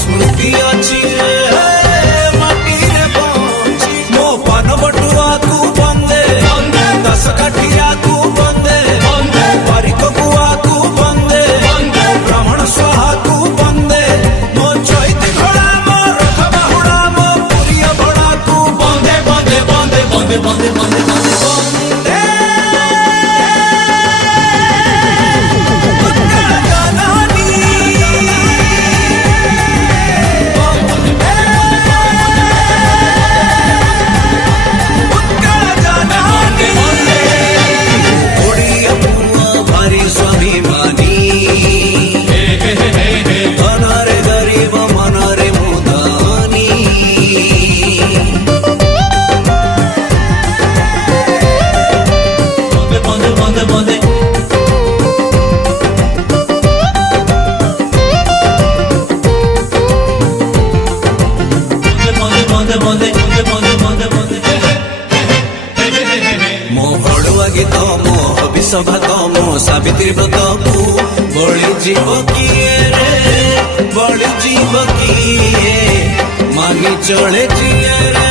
स्मृति अच्छी माटी रे पहुंची मो पान बटुआ को बंदे दस काठिया को बंदे बारिक गुआ को बंदे ब्राह्मण स्वाहा को बंदे मो चैती घोड़ा मो रथ बाहुड़ा मो पुरिया भड़ा को बंदे बंदे बंदे बंदे बंदे बंदे बंदे बंदे गीत मो हबिषभात मो सावित्री व्रत को बड़ी जीव किए रे बड़ी जीव किए मानी चले जिए रे